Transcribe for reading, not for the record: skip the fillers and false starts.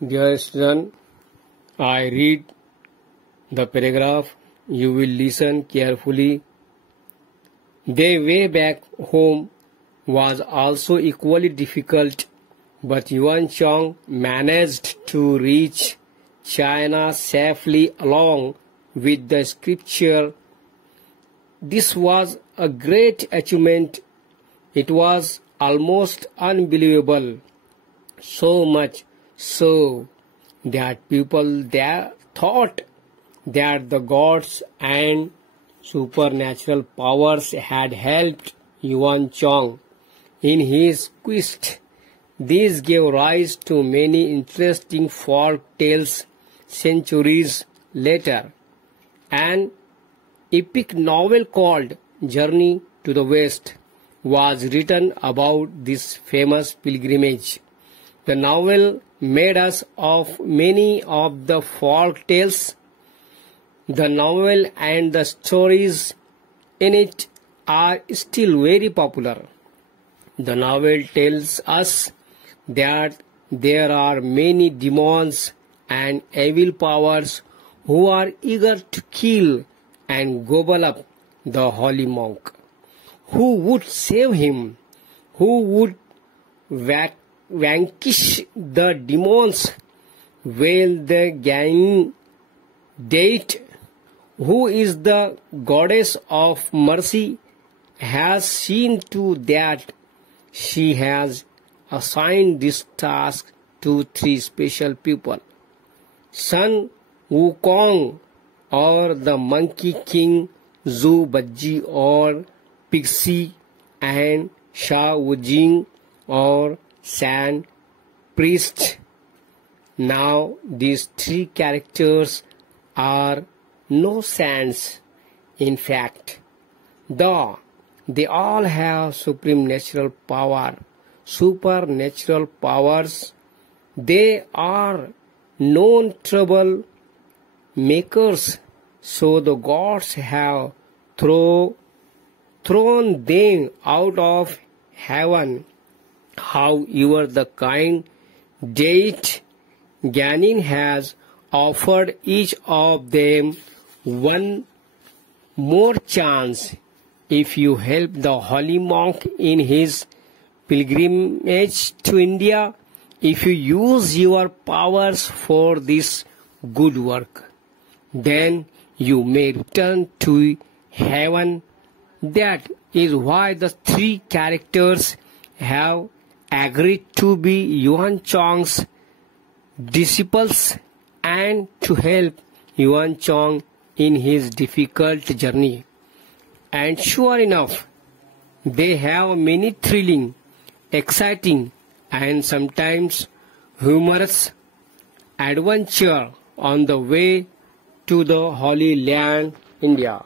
Dear student, I read the paragraph. You will listen carefully. Their way back home was also equally difficult, but Yuan Chang managed to reach China safely along with the scripture. This was a great achievement. It was almost unbelievable, so much so that people there thought that the gods and supernatural powers had helped Yuan Chang in his quest. This gave rise to many interesting folk tales centuries later. An epic novel called Journey to the West was written about this famous pilgrimage. The novel made us of many of the folk tales. The novel and the stories in it are still very popular. The novel tells us that there are many demons and evil powers who are eager to kill and gobble up the holy monk. Who would save him? Who would vanquish the demons? Will the Gain date, who is the goddess of mercy, has seen to that she has assigned this task to 3 special people: Sun Wukong, or the Monkey King, Zhu Bajie, or Pixie, and Sha Wujing, or Sand Priest. Now these 3 characters are no saints. In fact, though they all have supernatural powers, they are known trouble makers. So the gods have thrown them out of heaven. However, the kind deity Ganin has offered each of them one more chance. If you help the holy monk in his pilgrimage to India, if you use your powers for this good work, then you may return to heaven. That is why the 3 characters have agreed to be Yuan Chang's disciples and to help Yuan Chang in his difficult journey. And sure enough, they have many thrilling, exciting, and sometimes humorous adventure on the way to the Holy Land, India.